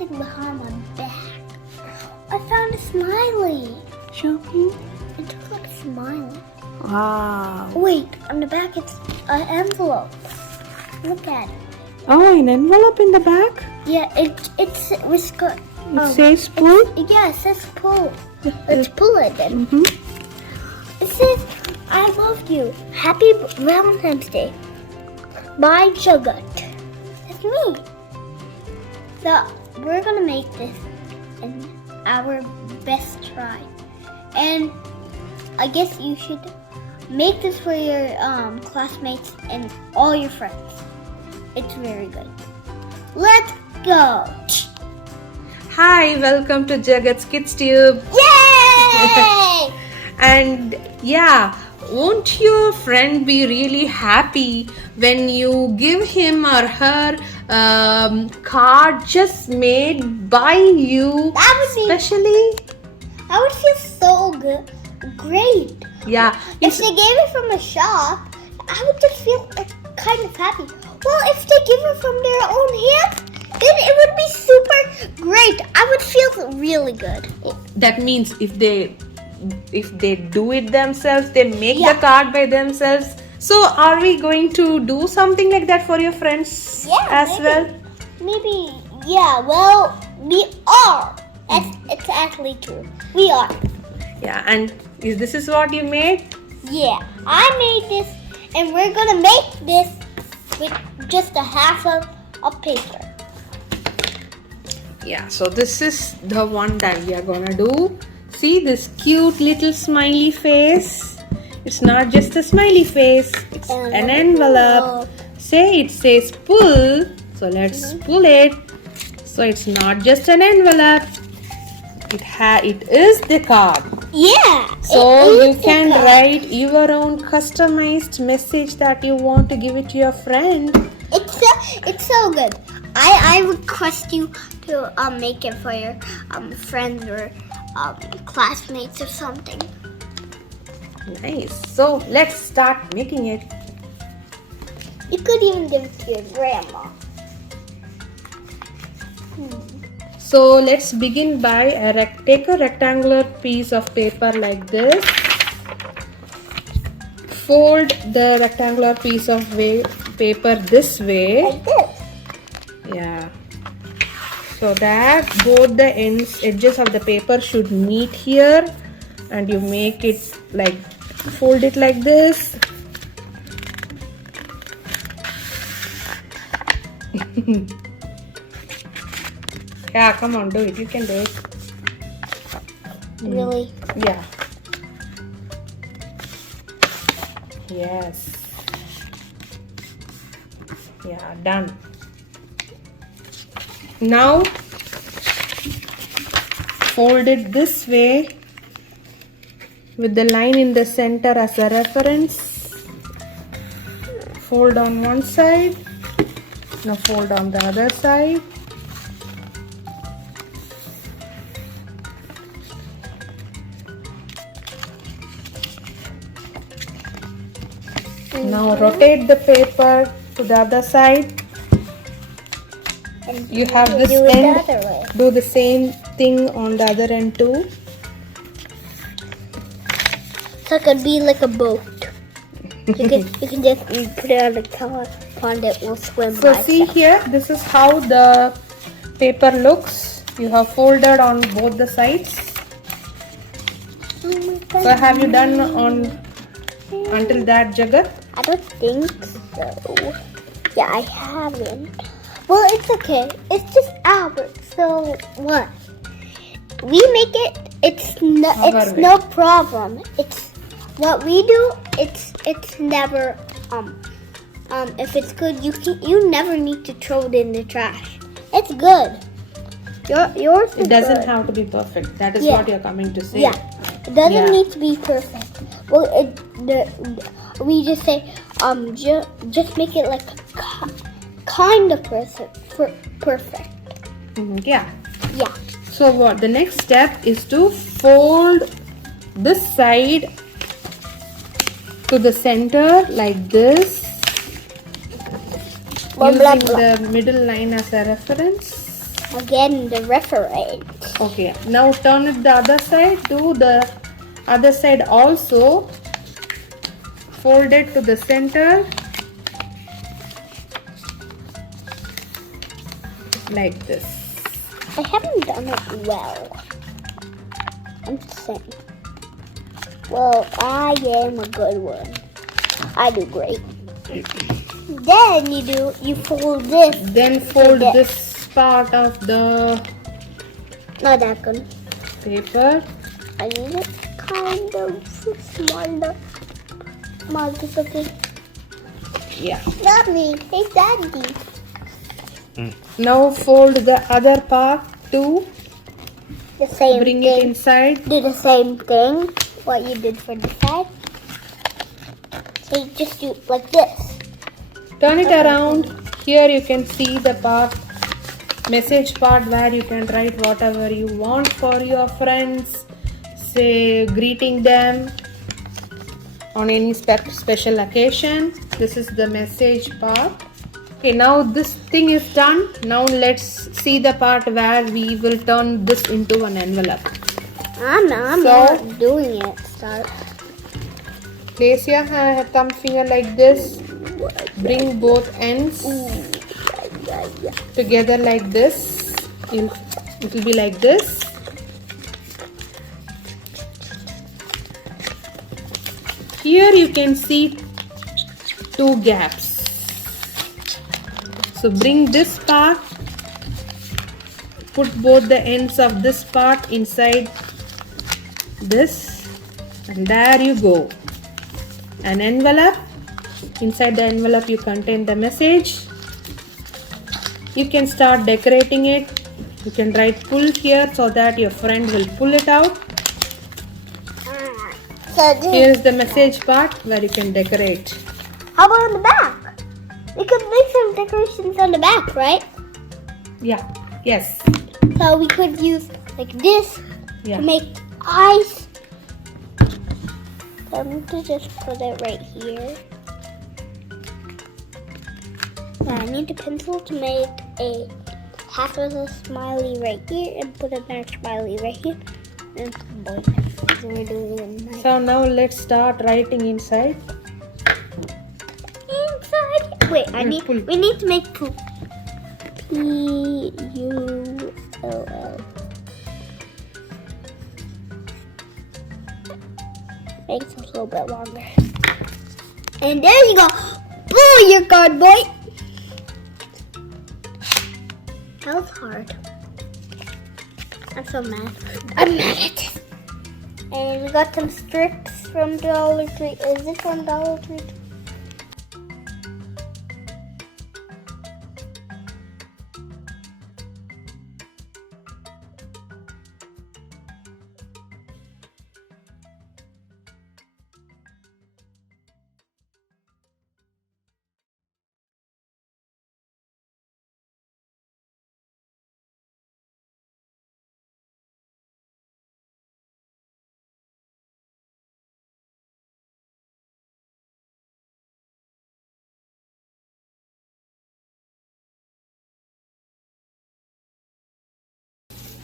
something behind my back. I found a smiley. Show me. It looks like a smiley. Wow. Wait, on the back it's an envelope. Look at it. Oh, an envelope in the back? Yeah, it's It says pull? Yeah, it says pull. Let's pull it then. Mm-hmm. It says, I love you. Happy Valentine's Day. By Jagat. It's me. So, we're gonna make this in our best try. And I guess you should make this for your classmates and all your friends. It's very good. Let's go. Hi, welcome to Jagat's Kids Tube. Yay! And yeah, won't your friend be really happy when you give him or her card just made by you? That would be. Especially? I would feel so good. Great. Yeah. If they gave it from a shop, I would just feel kind of happy. Well, if they give it from their own hand, then it would be super great. I would feel really good. That means if they do it themselves, they make Yeah. the card by themselves. So are we going to do something like that for your friends as maybe. well? Maybe, yeah, well, we are. It's actually true. We are. Yeah, and this is what you made? Yeah, I made this, and we're gonna make this with just a half of paper. Yeah, so this is the one that we are gonna do. See this cute little smiley face? It's not just a smiley face, it's an envelope. Say it says pull, so let's pull it. So it's not just an envelope. It is the card. Yeah. So it you is the can card. write your own customized message that you want to give it to your friend. It's so good. I request you to make it for your friends or classmates or something. Nice. So let's start making it. You could even give it to your grandma. So let's begin by take a rectangular piece of paper like this. Fold the rectangular piece of paper this way. Like this. Yeah. So that both the edges of the paper should meet here, and you make it like fold it like this. Yeah, come on, do it. You can do it. Really? Yeah. Yes. Yeah, done. Now fold it this way with the line in the center as a reference. Fold on one side. Now fold on the other side. Now rotate the paper to the other side. And You have this do it end. the other way. Do the same thing on the other end too. So it could be like a boat. You can just put it on the pond that will swim So by see itself. here, this is how the paper looks. You have folded on both the sides. So have you done on until that, Jagat? I don't think so. Yeah, I haven't. Well, it's okay. It's just Albert. So what? We make it. It's no problem. It's what we do. It's never if it's good, you never need to throw it in the trash. It's good. Yours is It doesn't good. have to be perfect. That is Yeah. what you're coming to say. Yeah, it doesn't Yeah. need to be perfect. Well, we just say just make it like kind of perfect. Yeah. Yeah. So what? The next step is to fold this side to the center like this, Blah, blah, using blah. the middle line as a reference. Again, the reference. Okay, now turn it the other side. Do the other side also. Fold it to the center. Like this. I haven't done it well. I'm just saying. Well, I am a good one. I do great. Then you fold this. Then fold this part of the Not that good. paper. I need it kind of smaller. Okay. Yeah. Not me. Hey, Daddy. Now fold the other part too. The same Bring thing. it inside. Do the same thing. What you did for the side. So you just do it like this. Turn it around. Here you can see the part, message part, where you can write whatever you want for your friends. Say greeting them on any special occasion. This is the message part. Okay, now this thing is done. Now let's see the part where we will turn this into an envelope. I'm not doing it. Start. Place your thumb finger like this. Bring both ends together like this. It will be like this. Here you can see two gaps. So bring this part, put both the ends of this part inside this, and there you go. An envelope. Inside the envelope you contain the message. You can start decorating it. You can write pull here so that your friend will pull it out. Here is the message part where you can decorate. How about on the back? We could make some decorations on the back, right? Yeah. Yes. So we could use like this Yeah. to make eyes. So I'm going to just put it right here. Now I need a pencil to make a half of a smiley right here and put another smiley right here. And both. So we're doing it nice. So now let's start writing inside. Inside. Wait, Pull. we need to make poop. P-U-L-L. Make it a little bit longer. And there you go. Pull your card, boy. That was hard. I'm so mad. I'm mad at this. And we got some strips from Dollar Tree. Is this from Dollar Tree?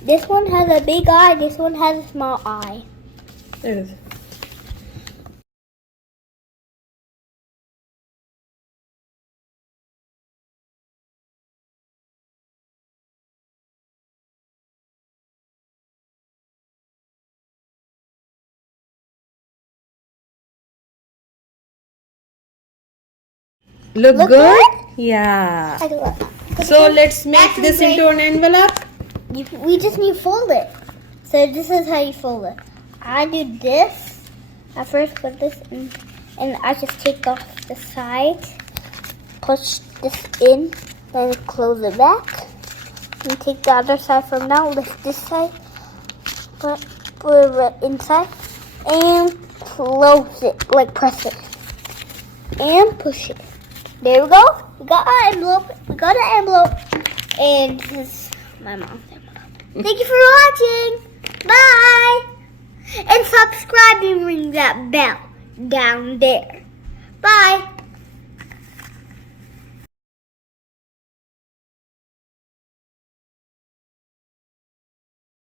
This one has a big eye. This one has a small eye. There it is. Look good? Good? Yeah. I love it. So let's make That's this great. into an envelope. We just need to fold it. So this is how you fold it. I do this. I first put this in, and I just take off the side, push this in, then close it back, and take the other side from now. Lift this side, put it inside, and close it, like press it, and push it. There we go. We got our envelope. We got an envelope, and this is my mom's envelope. Thank you for watching. Bye. And subscribe and ring that bell down there. Bye.